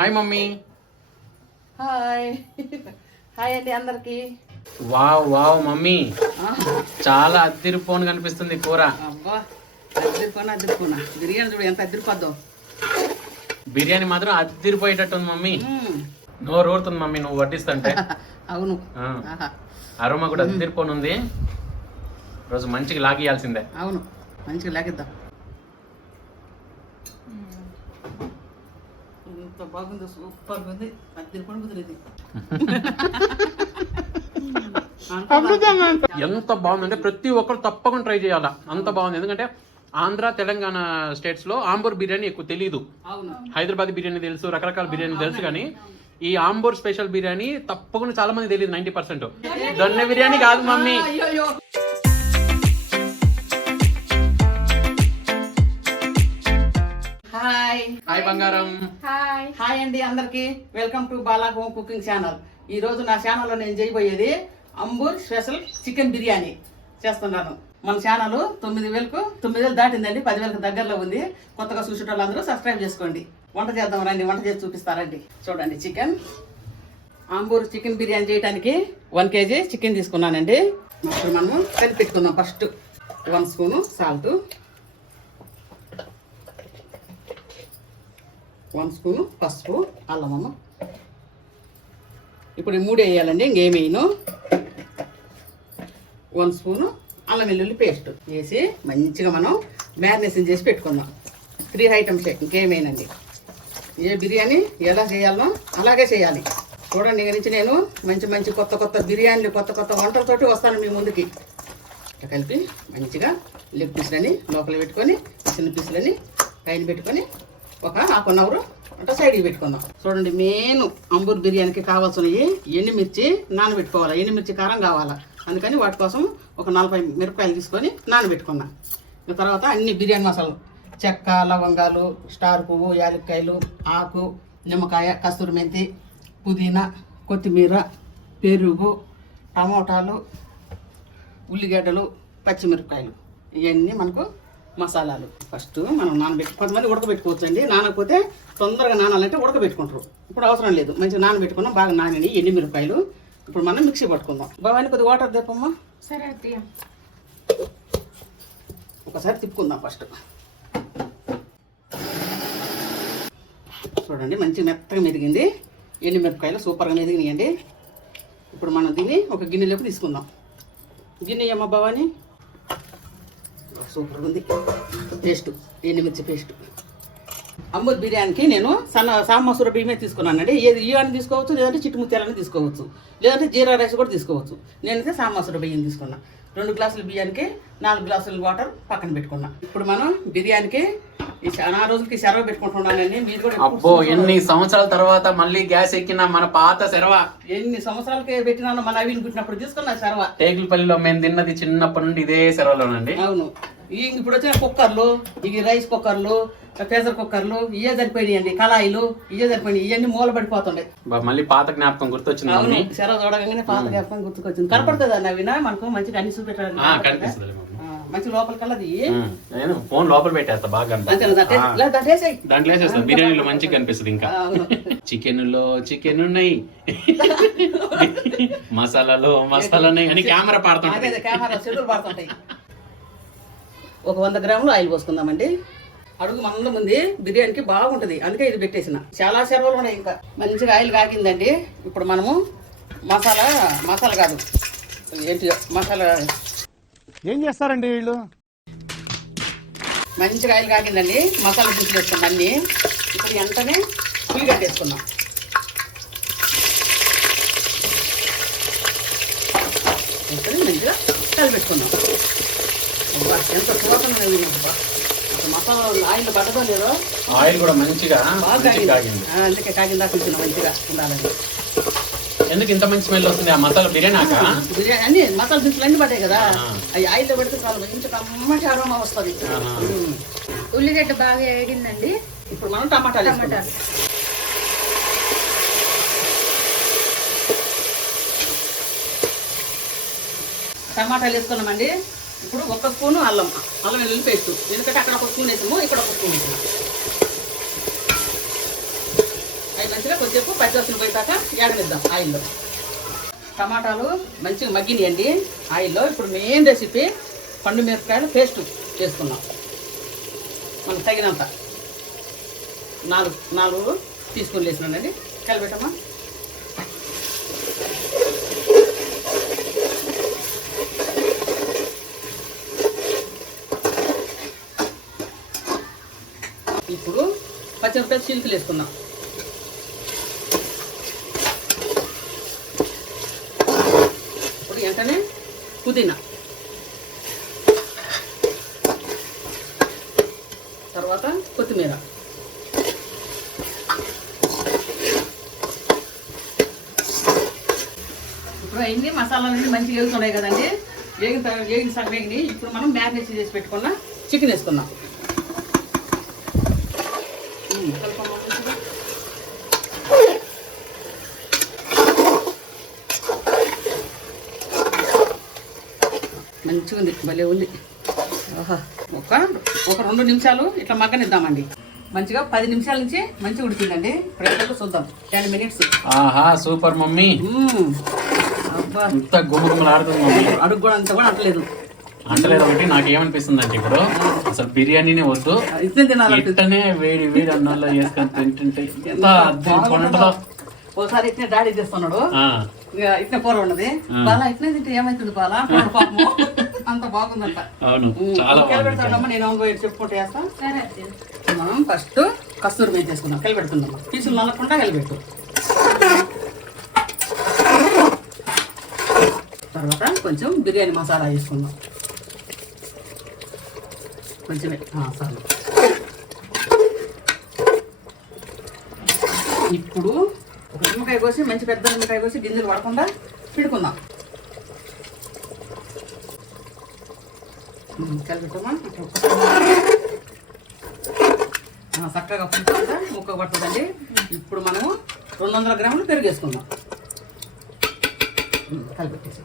Hi mummy. Hi hi అండి అందరికి. Wow wow mummy, చాలా అద్దిరిపోను కనిపిస్తుంది కూర. అబ్బా అద్దరిపోనా బిర్యానీ చూడు ఎంత అద్దరిపోద్దాం. బిర్యానీ మాత్రం అద్దిరిపోయేటట్టుంది మమ్మీ. నోరు ఊరుతుంది మమ్మీ నువ్వు వడ్డిస్తుంటే. అవును, అరోమా కూడా అద్దిరిపోను ఉంది. రోజు మంచిగా లాగియాల్సిందే. అవును, మంచిగా లాగిద్దాం. ఎంత బాగుంది, సూపర్ ఉంది. అద్దరిపోను కుదిరేది. ఎంత బాగుందంటే ప్రతి ఒక్కరు తప్పకుండా ట్రై చేయాలా, అంత బాగుంది. ఎందుకంటే ఆంధ్ర తెలంగాణ స్టేట్స్ లో ఆంబూర్ బిర్యానీ ఎక్కువ తెలియదు. హైదరాబాద్ బిర్యానీ తెలుసు, రకరకాల బిర్యానీ తెలుసు, కానీ ఈ ఆంబూర్ స్పెషల్ బిర్యానీ తప్పకుండా చాలా మంది తెలియదు. 90% దొన్నె బిర్యానీ కాదు మమ్మీ. హాయ్ హాయ్ బంగారం. హాయ్ అండి అందరికి. Welcome to Bala home cooking channel. ఈ రోజు నా ఛానల్లో నేను చేయబోయేది అంబూర్ స్పెషల్ చికెన్ బిర్యానీ చేస్తున్నాను. మన ఛానల్ 9,000 దాటిందండి, 10,000 దగ్గరలో ఉంది. కొత్తగా చూసేటోళ్ళందరూ సబ్స్క్రైబ్ చేసుకోండి. వంట చేద్దాం రండి, వంట చేసి చూపిస్తారండి. చూడండి, చికెన్ అంబూర్ చికెన్ బిర్యానీ చేయడానికి 1 kg చికెన్ తీసుకున్నానండి. ఇప్పుడు మనము కలిపి పెట్టుకుందాం. ఫస్ట్ 1 స్పూను సాల్ట్, 1 స్పూను పసుపు, అల్లమమ్మ. ఇప్పుడు ఈ 3 వేయాలండి, ఇంకేం వేయను. 1 స్పూను అల్లం వెల్లుల్లి పేస్ట్ వేసి మంచిగా మనం మ్యారినేషన్ చేసి పెట్టుకుందాం. 3 ఐటమ్సే, ఇంకేమేనండి. ఏ బిర్యానీ ఎలా చేయాలో అలాగే చేయాలి. చూడండి, ఇక నుంచి నేను మంచి కొత్త బిర్యానీలు, కొత్త వంటలతోటి వస్తాను మీ ముందుకి. ఇట్లా కలిపి మంచిగా లెగ్ పీసులని లోపల పెట్టుకొని, చిన్న పీసులని పైన పెట్టుకొని ఒక 1/2 అవర్ అంటే సైడ్కి పెట్టుకుందాం. చూడండి, మెయిన్ అంబూర్ బిర్యానీకి కావాల్సినవి ఎండుమిర్చి నానబెట్టుకోవాలి. ఎండుమిర్చి కారం కావాలా, అందుకని వాటి కోసం ఒక 40 మిరపకాయలు తీసుకొని నానబెట్టుకున్నా. తర్వాత అన్ని బిర్యానీ మసాలాలు, చెక్క, లవంగాలు, స్టార్ పువ్వు, యాలక్కాయలు, ఆకు, నిమ్మకాయ, కస్తూరి మెంతి, పుదీనా, కొత్తిమీర, పెరుగు, టమోటాలు, ఉల్లిగడ్డలు, పచ్చిమిరపకాయలు, ఇవన్నీ మనకు మసాలాలు. ఫస్ట్ మనం నానబెట్టి, కొంతమంది ఉడకబెట్టుకోవచ్చు అండి. నానకపోతే తొందరగా నానాలంటే ఉడకబెట్టుకుంటారు. ఇప్పుడు అవసరం లేదు, మంచిగా నానబెట్టుకున్నాం. బాగా నానండి ఎండు మిరపకాయలు. ఇప్పుడు మనం మిక్సీ పట్టుకుందాం. భవాని కొద్దిగా వాటర్ తెప్పమ్మా. సరే అత్తయ్య. ఒకసారి తిప్పుకుందాం ఫస్ట్. చూడండి, మంచిగా మెత్తగా మెదిగింది. ఎండు మిరపకాయలు సూపర్గా మెదిగినాయండి. ఇప్పుడు మనం దీన్ని ఒక గిన్నెలోకి తీసుకుందాం. గిన్నె అమ్మ భవాని. సూపర్గా ఉంది పేస్ట్, ఎండుమిర్చి పేస్ట్. అంబూర్ బిర్యానీకి నేను సామసూర బియ్యమే తీసుకున్నానండి. ఏది ఇవన్నీ తీసుకోవచ్చు, లేదంటే చిట్టుముత్యాలని తీసుకోవచ్చు, లేదంటే జీరా రైస్ కూడా తీసుకోవచ్చు. నేనైతే సామసూర బియ్యం తీసుకున్నా. 2 గ్లాసుల బియ్యానికి 4 గ్లాసుల వాటర్ పక్కన పెట్టుకున్నా. ఇప్పుడు మనం బిర్యానీకి చాలా రోజులకి సెరవ పెట్టుకుంటున్నానండి. మీరు కూడా అబ్బో, ఎన్ని సంవత్సరాల తర్వాత మళ్ళీ గ్యాస్ ఎక్కిన మన పాత సెరవ. ఎన్ని సంవత్సరాలకి పెట్టినాను, మన అవిని పుట్టినప్పుడు తీసుకున్నా సెరవ. టేకులపల్లిలో మేము తిన్నది చిన్నప్పటి నుండి ఇదే సెరవలోనండి. అవును, ఇప్పుడు వచ్చిన కుక్కర్లు, ఇవి రైస్ కుక్కర్లు, ప్రెషర్ కుక్కర్లు, ఇవే సరిపోయినాయండి. కళాయిలు ఇవే సరిపోయినాయి. ఇవన్నీ మూల పడిపోతుండే. మళ్ళీ పాత జ్ఞాపకం గుర్తొచ్చింది. అవును, సెరవ చూడగానే పాత జ్ఞాపకం గుర్తుకొచ్చింది. కనపడుతుంది అన్న అవినా మనకు మంచిగా అన్ని చూపెట్టడానికి. కనిపిస్తుంది మంచి లోపల కలది. నేను ఫోన్ లోపల పెట్టేస్తా, బాగా దాంట్లో వేసేస్తా. బిర్యానీలో మంచిగా కనిపిస్తుంది. ఇంకా చికెన్ లో చికెన్ ఉన్నాయి, మసాలాలో మసాలా ఉన్నాయి అని కెమెరా పాడుతుంటాయి. కెమెరా చెడులు పాడుతుంటాయి. ఒక 100 గ్రాములు ఆయిల్ పోసుకుందామండి. అడుగు మందం ఉంది, బిర్యానీకి బాగుంటది, అందుకే ఇది పెట్టేసిన. చాలా సెరవలు ఉన్నాయి. ఇంకా మంచిగా ఆయిల్ కాగిందండి. ఇప్పుడు మనము మసాలా కాదు ఏంటి, మసాలా ఏం చేస్తారండి వీళ్ళు. మంచిగా ఆయిల్ కాగిందండి. మసాలా దించి వేసుకున్నాం అన్ని. ఇప్పుడు వెంటనే ఉల్లిగడ్డ వేసుకున్నాం. మంచిగా కలిపెట్టుకున్నాం. ఎంత చూడకుండా మసాలా ఆయిల్ పట్టదో లేదో, ఆయిల్ కూడా మంచిగా బాగా కాగింది. అందుకే కాగిందా కొంచెం మంచిగా ఉండాలండి. ఎందుకు ఇంత మంచి స్మెల్ వస్తుంది? ఆ మసాలా బిర్యానీ అన్ని మసాలా దించులు అన్ని పడ్డాయి కదా, అవి ఆయిల్లో పెడితే చాలా మంచి కమ్మటి అరోమా వస్తుంది. ఉల్లిగడ్డ బాగా వేగిందండి. ఇప్పుడు మనం టమాటాలు వేసుకున్నామండి. ఇప్పుడు 1 స్పూను అల్లం వెల్లుల్లి పేస్ట్. ఎందుకంటే అక్కడ 1 స్పూన్ వేసాము, ఇక్కడ 1 స్పూన్ వేసాము. అవి మంచిగా కొద్దిసేపు పచ్చివాసన పోయేదాకా ఏడనిద్దాం ఆయిల్లో. టమాటాలు మంచిగా మగ్గినాయండి ఆయిల్లో. ఇప్పుడు మెయిన్ రెసిపీ పండు మిరపకాయలు పేస్ట్ చేసుకున్నాం. మనకు తగినంత 4 టీ స్పూన్లు వేసినానండి. కలిపెట్టమ్మా. ఇప్పుడు పచ్చిమిరపకాయలు చిలుకలు వేసుకుందాం. ఇప్పుడు వెంటనే పుదీనా, తర్వాత కొత్తిమీర, ఇప్పుడు అన్ని మసాలాలన్నీ మంచిగా వేగుతున్నాయి కదండి. వేగిన సగం వేగినాయి. ఇప్పుడు మనం మ్యారినేట్ చేసి పెట్టుకున్న చికెన్ వేసుకుందాం. మంచిగా ఉంది, భలే ఉంది. ఒక 2 నిమిషాలు ఇట్లా మగ్గనిద్దామండి. మంచిగా 10 నిమిషాల నుంచి మంచిగా ఉడికిందండి. ఇప్పుడు చూద్దాం. 10 మినిట్స్. ఆహా సూపర్ మమ్మీ. అబ్బా ఇంత గుమ్మగుమ్మలాడుతుంది మమ్మీ. అడుగు కూడా అంత కూడా అంటలేదు. అంటలేదు ఒకటి నాకు ఏమనిపిస్తుంది అంటే ఇప్పుడు అసలు బిర్యానీనే వద్దు, ఇట్లా తినాలి. ఇట్టనే వేడి వేడి అన్నంలో వేసుకొని తింటుంటే ఎంత అద్భుతంగా. ఓసారి ఇట్నే డాడీ చేస్తున్నాడు, ఇట్నే కూర ఉన్నది. బాలా ఇట్నే తింటే ఏమైతుంది బాలా పాపము, అంత బాగుందంట. అవును చాలా పెడతాడమ్మా. నేను పోయి చెప్పుకుంటే వేస్తా. మనం ఫస్ట్ కస్తూరి మీద చేసుకుందాం. కలిపెడుతున్నాం. పీసులు నల్లకుండా కలిపెట్టు. తర్వాత కొంచెం బిర్యానీ మసాలా వేసుకుందాం. కొంచెమే చాలు. ఇప్పుడు ఒక నిమ్మకాయ కోసి, మంచి పెద్ద నిమ్మకాయ కోసి గింజలు పడకుండా పిడుకుందాం. కలిపెట్టమా. చక్కగా పులుసుకుంటా ముక్క పడుతుందండి. ఇప్పుడు మనము 200 గ్రాములు పెరుగు వేసుకుందాం. కలిపెట్టేసి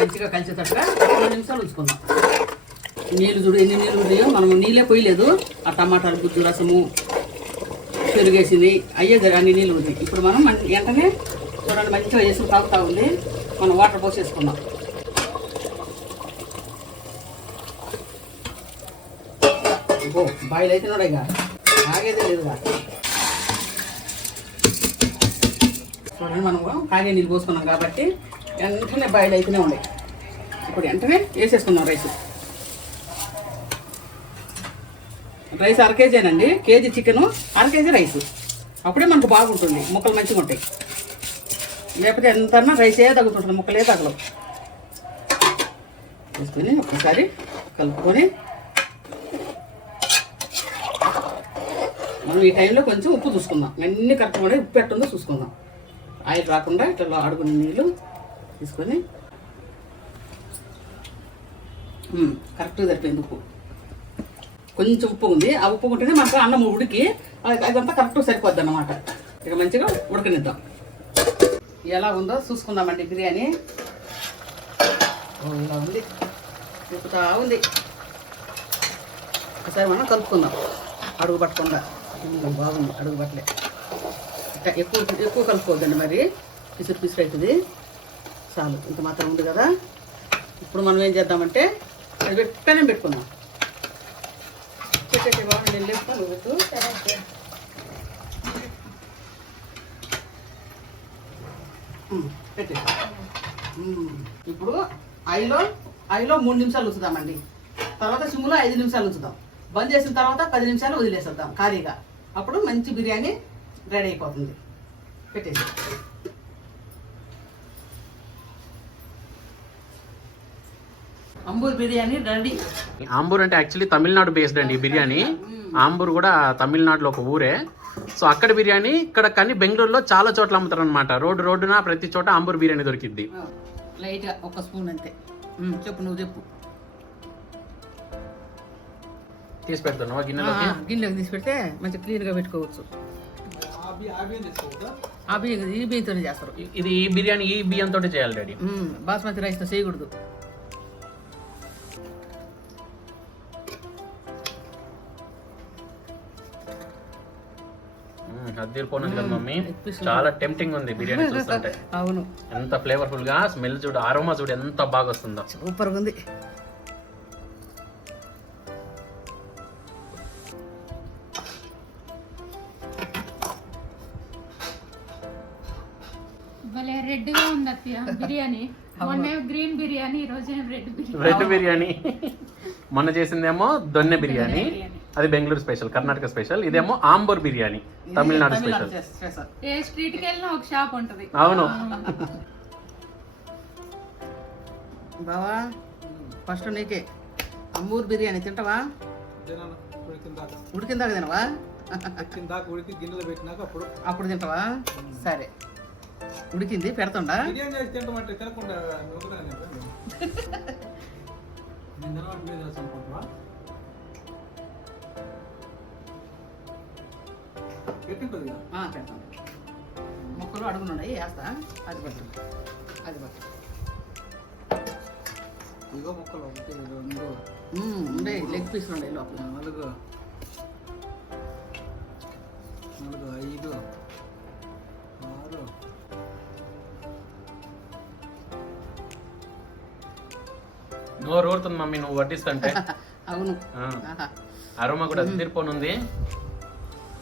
మంచిగా కలిసేటట్టుగా 2 నిమిషాలు ఉంచుకుందాం. నీళ్ళు చూడు ఎన్ని నీళ్ళు ఉన్నాయో. మనము నీళ్ళే పోయలేదు. ఆ టమాటాలు, గుజ్జు, రసము, పెరుగేసింది అయ్యే అన్ని నీళ్ళు ఉన్నాయి. ఇప్పుడు మనం వెంటనే చూడండి మంచిగా వేసి తాగుతూ ఉంది. మనం వాటర్ పోసేసుకుందాం. బాయిల్ అయితే ఇక ఆగేదే లేదుగా. చూడండి మనము కాగే నీళ్ళు పోసుకున్నాం కాబట్టి వెంటనే బాయిల్ అయితేనే ఉన్నాయి. ఇప్పుడు వెంటనే వేసేసుకున్నాం రైస్ 1/2 కేజీనండి. KG chicken 1/2 KG rice. అప్పుడే మనకు బాగుంటుంది, ముక్కలు మంచిగా ఉంటాయి. లేకపోతే ఎంతన్నా రైసే తగ్గుతుంటుంది, ముక్కలే తగలవు. వేసుకొని ఒకసారి కలుపుకొని మనం ఈ టైంలో కొంచెం ఉప్పు చూసుకుందాం. అన్నీ కరెక్ట్గా కూడా ఉప్పు పెట్టఉందో చూసుకుందాం. ఆయిల్ రాకుండా ఇట్లా అడుగుని నీళ్ళు తీసుకొని కరెక్ట్గా సరిపోయింది. ఉప్పు కొంచెం ఉప్పు ఉంది. ఆ ఉప్పు ఉంటేనే మనకు అన్నం ఉడికి అదంతా కరెక్ట్గా సరిపోద్ది అన్నమాట. ఇక మంచిగా ఉడకనిద్దాం. ఎలా ఉందో చూసుకుందామండి బిర్యానీ. ఇలా ఉంది, ఉప్పుతా ఉంది. ఒకసారి మనం కలుపుకుందాం అడుగు పట్టకుండా. బాగుంది, అడుగు పట్టలే. ఎక్కువ కలుపుకోవద్దండి, మరి పిసురు అవుతుంది. చాలు, ఇంత మాత్రం ఉంది కదా. ఇప్పుడు మనం ఏం చేద్దామంటే అది పెనం పెట్టుకుందాం. పెట్టే బాగుంది. నేను లేపుతాను పెట్టు. పెట్టే ఇప్పుడు ఆయిల్లో 3 నిమిషాలు ఉంచుదామండి. తర్వాత సిమ్లో 5 నిమిషాలు ఉంచుదాం. బంద్ చేసిన తర్వాత 10 నిమిషాలు వదిలేసేద్దాం ఖాళీగా. అప్పుడు మంచి బిర్యానీ రెడీ అయిపోతుంది. పెట్టేసి అంబూర్ బిర్యానీ రెడీ. ఆంబూర్ అంటే యాక్చువల్లీ తమిళనాడు బేస్డ్ అండి ఈ బిర్యానీ. ఆంబూర్ కూడా తమిళనాడులో ఒక ఊరే. సో అక్కడ బిర్యానీ ఇక్కడ కానీ బెంగళూరులో చాలా చోట్ల అమ్ముతారు అనమాట. రోడ్డున ప్రతి చోట ఆంబూర్ బిర్యానీ దొరికిద్ది. లైట్గా 1 స్పూన్ అంతే. చెప్పు, నువ్వు చెప్పు. తీసి పెడుతున్నావా గిన్నెలోకి? గిన్నెలోకి తీసి పెడితే మంచిగా క్లీన్గా పెట్టుకోవచ్చు. ఈ బియ్యంతోనే చేస్తారు ఇది. ఈ బిర్యానీ ఈ బియ్యంతో చేయాలి డాడీ. బాస్మతి రైస్తో చేయకూడదు. అదిరిపోనుంది కదా మమ్మీ, చాలా టెంప్టింగ్ ఉంది బిర్యానీ చూస్తుంటే. అవును, ఎంత ఫ్లేవర్ఫుల్ గా స్మెల్ చూడు, అరోమా చూడు ఎంత బాగా వస్తుందో. సూపర్గా ఉంది. భలే రెడ్ గా ఉంది అత్తయ్య బిర్యానీ. మొన్న గ్రీన్ బిర్యానీ, ఈ రోజు రెడ్ బిర్యానీ. మొన్న చేసిందేమో దొన్నె బిర్యానీ, అది బెంగళూరు స్పెషల్, కర్ణాటక స్పెషల్. ఇదేమో ఆంబూర్ బిర్యానీ, తమిళనాడు స్పెషల్. ఏ స్ట్రీట్ కి వెళ్ళినా ఒక షాప్ ఉంటది. అవును. బావా ఫస్ట్ నీకే అంబూర్ బిర్యానీ తింటావా? ఉడికిందాక తినవా? ఉడికి గిన్నెలో పెట్టినాక అప్పుడు తింటావా? సరే, ఉడికింది పెడుతుండా? తింటామంటే తినకుండా పెడతాను. ముక్కలు అడుగునున్నాయి, వేస్తా. అది పట్టు, అది పట్టు. ఇగో ముక్కలు ఒకటి రెండు ఉండే లెగ్ పీసులు ఉండే లోపల. 4 5 6 నోరు ఊరుతుంది మమ్మీ నువ్వు వడ్డిస్తుంటే. అవును, అరోమా కూడా అదిరిపోనుంది.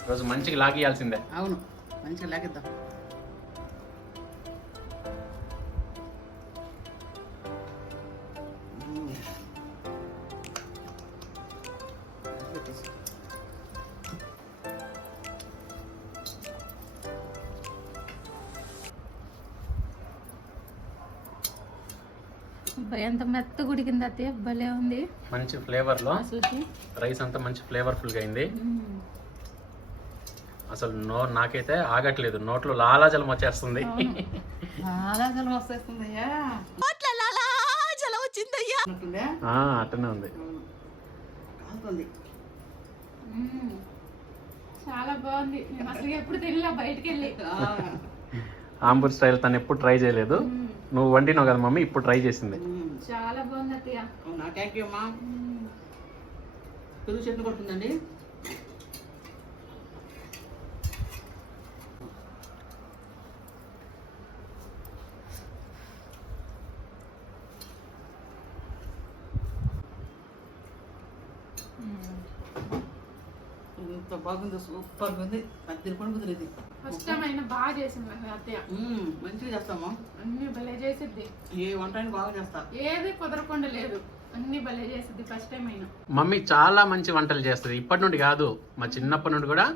రోజు మంచిగా లాగియాల్సిందే. అవును, మంచిగా లేకిద్దాం. ఎంత మెత్తగా ఉడికింది అత్తయ్య, భలే ఉంది. మంచి ఫ్లేవర్ లో అసలుకి రైస్ అంతా మంచి ఫ్లేవర్ఫుల్ గా అయింది. అసలు నాకైతే ఆగట్లేదు, నోట్లో లాలాజలం వచ్చేస్తుంది. లాలాజలం వస్తుందయ్యా, అట్టనే ఉంది. చాలా బాగుంది. నేను అసలు ఎప్పుడు తినలే బయటికి వెళ్ళి. ఆంబూర్ స్టైల్ తను ఎప్పుడు ట్రై చేయలేదు. నువ్వు వండినావు కదా మమ్మీ, ఇప్పుడు ట్రై చేసింది. చాలా బాగుంది అత్తయ్య. అవునా, థ్యాంక్ యూ అమ్మా. పెరుగు చట్నీ కొడుతుందండి. ఎంత బాగుంది, సూపర్గా ఉంది. అది తిరుపతి కుదిరేది. ఫస్ట్ టైం అయినా బాగా చేసింది అత్తయ్య. మంచిగా చేస్తామా? అన్ని భలే చేసిద్ది. ఏ వంట అయినా బాగా చేస్తా, ఏది కుదరకుండా లేదు, అన్ని భలే చేసిద్ది ఫస్ట్ టైం అయినా. మమ్మీ చాలా మంచి వంటలు చేస్తుంది. ఇప్పటి నుండి కాదు, మా చిన్నప్పటి నుండి కూడా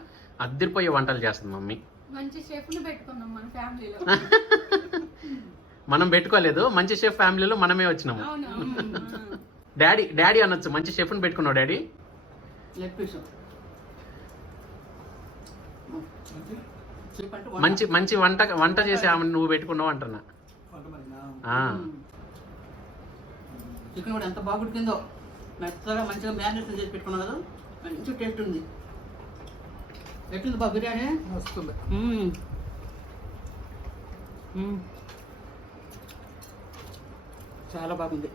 అద్దరిపోయే వంటలు చేస్తుంది మమ్మీ. మంచి షెఫ్ ని పెట్టుకున్నాం మన ఫ్యామిలీలో. మనం పెట్టుకోలేదు, మంచి షెఫ్ ఫ్యామిలీలో మనమే వచ్చినాము. అవును, డాడీ అనొచ్చు, మంచి షెఫ్ ని పెట్టుకున్నావు డాడీ. లెగ్ పీస్ మంచి మంచి వంట చేసే ఆమె నువ్వు పెట్టుకున్నావు అంటున్నా. చికెన్ కూడా ఎంత బాగా ఉడికిందో, మెత్తగా మంచిగా మ్యారినేషన్ చేసి పెట్టుకున్నావు కదా, మంచి టేస్ట్ ఉంది. ఎట్లుంది బాబు బిర్యానీ? వస్తుంది. చాలా బాగుంది.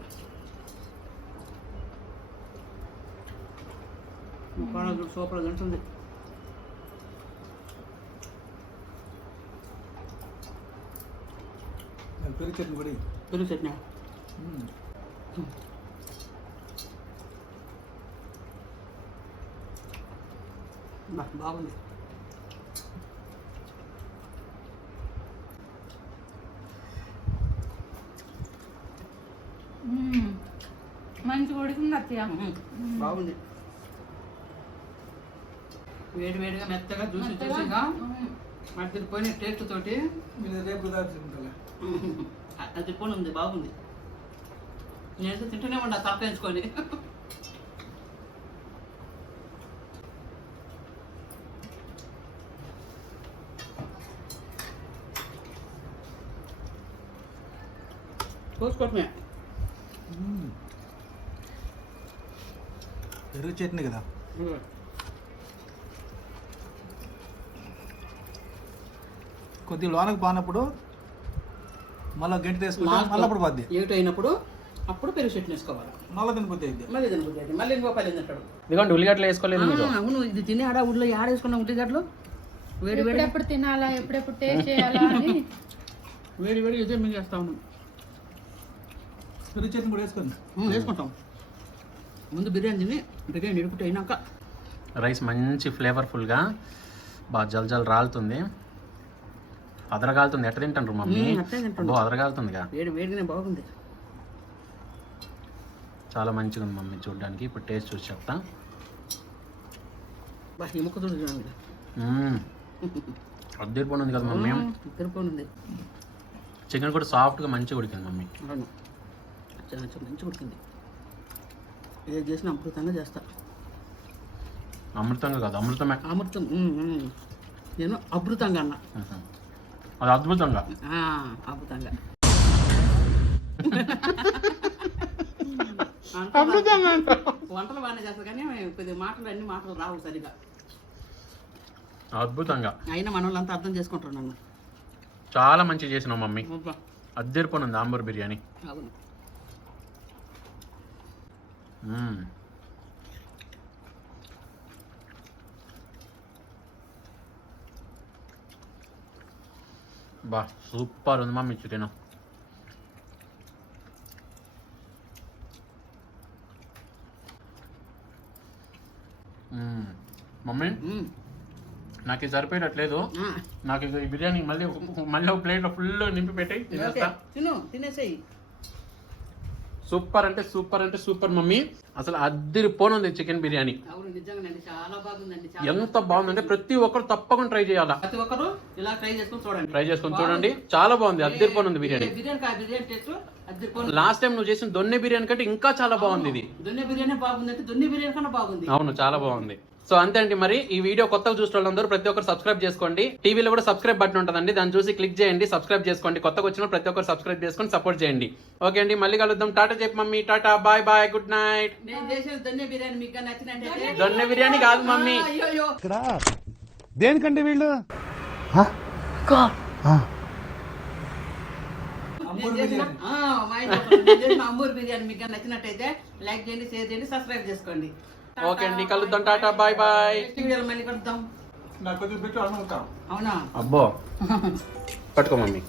సూపర్గా తింటుంది. పెరుగు చట్నీ కూడా పెరుగు చట్నీ బాగుంది. మంచి ఉడికింది అత్తయ్య. బాగుంది. వేడి వేడిగా మెత్తగా జ్యూసీగా మట్టి పోయిన టేస్ట్ తోటి రేపు అది పోనీ ఉంది, బాగుంది. నేనైతే తింటూనే ఉండా తలకాయించుకొని. కోసుకోవటమే. పెరుగు చట్నీ కదా, కొద్దిగా లోనకు బానప్పుడు మళ్ళీ గంట వేసుకుంటే మళ్ళీ అప్పుడు పద్ది ఏటు అయినప్పుడు అప్పుడు పెరుగు చట్నీ వేసుకోవాలి. మళ్ళీ తినబుద్ధి అయితే మళ్ళీ తినబుద్ధి మళ్ళీ ఇంకో పల్లె తింటాడు. ఇదిగోండి ఉల్లిగడ్డలు వేసుకోలేదు మీరు. అవును, ఇది తిని ఆడ ఊళ్ళో ఆడ వేసుకున్నాం ఉల్లిగడ్డలు. వేడి వేడి ఎప్పుడెప్పుడు తినాలా ఎప్పుడెప్పుడు టేస్ట్ చేయాలా అని వేడి వేడి ఇదే మేము చేస్తా ఉన్నాం. పెరుగు చట్నీ కూడా వేసుకోండి. వేసుకుంటాం. ముందు బిర్యానీ తిని బిర్యానీ ఎడుపుట్ అయినాక రైస్ మంచి ఫ్లేవర్ఫుల్గా బాగా జల్ జల్ రాలుతుంది, అదరగాలుతుంది. ఎట్ట తింటారు మమ్మీ? అట్లే తింటాం. అదరగాలుతుందిగా. వేడి వేడిగానే బాగుంది. చాలా మంచిగా ఉంది మమ్మీ చూడడానికి. ఇప్పుడు టేస్ట్ చూసి చెప్తా. బా ఈ ముక్క చూడు చూడండి. అద్దరిపోయి ఉంది కదా మమ్మీ. తిరిపోనుంది. చికెన్ కూడా సాఫ్ట్గా మంచిగా ఉడికింది మమ్మీ. అవును, చాలా మంచిగా ఉడికింది. ఏది చేసినా అమృతంగా చేస్తా. అమృతంగా కాదు, అమృతమే. అమృతం. నేను అమృతంగా అన్నా. అది అద్భుతంగా. అమృతంగా. అమృతంగా వంటలు బాగానే చేస్తారు కానీ కొద్దిగా అన్ని మాటలు రావు సరిగా. అద్భుతంగా. అయినా మన వాళ్ళంతా అర్థం చేసుకుంటారు నన్ను. చాలా మంచిగా చేసినావు మమ్మీ. అబ్బా, అద్దరిపోయి ఉంది ఆంబూర్ బిర్యానీ. అవును. బా సూపర్ ఉంది మమ్మీ చికెన్. మమ్మీ నాకు ఇది సరిపోయేటట్లేదు. నాకు ఇది ఈ బిర్యానీ మళ్ళీ ఒక ప్లేట్లో ఫుల్ నింపి పెట్టి తినేస్తా. తినేసేయి. సూపర్ అంటే సూపర్ అంటే సూపర్ మమ్మీ. అసలు అద్దరిపోనుంది చికెన్ బిర్యానీ. అవును, నిజంగానండి చాలా బాగుందండి. ఎంత బాగుందంటే ప్రతి ఒక్కరు తప్పకుండా ట్రై చేయాలా. ప్రతి ఒక్కరు ఇలా ట్రై చేసుకొని చూడండి. ట్రై చేసుకొని చూడండి, చాలా బాగుంది. అద్దరిపోనుంది బిర్యానీ. బిర్యానీ టేస్ట్ అద్దరిపోను. లాస్ట్ టైం నువ్వు చేసిన దొన్నె బిర్యానీ కంటే ఇంకా చాలా బాగుంది ఇది. దొన్నె బిర్యానీ బాగుంది అంటే దొన్నె బిర్యానీ కన్నా బాగుంది. అవును, చాలా బాగుంది. సో అంతే అండి. మరి ఈ వీడియో కొత్తగా చూసిన వాళ్ళందరూ ప్రతి ఒక్కరు సబ్స్క్రైబ్ చేసుకోండి. టీవీలో కూడా సబ్స్క్రైబ్ బటన్ ఉంటుందండి, దాన్ని చూసి క్లిక్ చేయండి, సబ్స్క్రైబ్ చేసుకోండి. కొత్తగా వచ్చిన ప్రతి ఒక్కరు సబ్స్క్రైబ్ చేసుకొని సపోర్ట్ చేయండి. ఓకే అండి, మళ్ళీ కలుద్దాం. టాటా చెప్పు మమ్మీ. టాటా, బాయ్ బాయ్, గుడ్ నైట్. నేను చేసిన దొన్నె బిర్యానీ మీకు నచ్చినట్లయితే దొన్నె బిర్యానీ కాదు మమ్మీ. అయ్యో దేనికండి వీళ్ళు అంబూర్ బిర్యానీ మీకు నచ్చినట్టయితే లైక్ చేయండి, షేర్ చేయండి, సబ్స్క్రైబ్ చేసుకోండి. ఓకే అండి, కలుద్దాం. Tata, bye bye. నెక్స్ట్ వీడియోలో మళ్ళీ కలుద్దాం. నాకు కొద్దిగా పెట్టు అన్నం. అవునా? అబ్బో పట్టుకో మమ్మీ.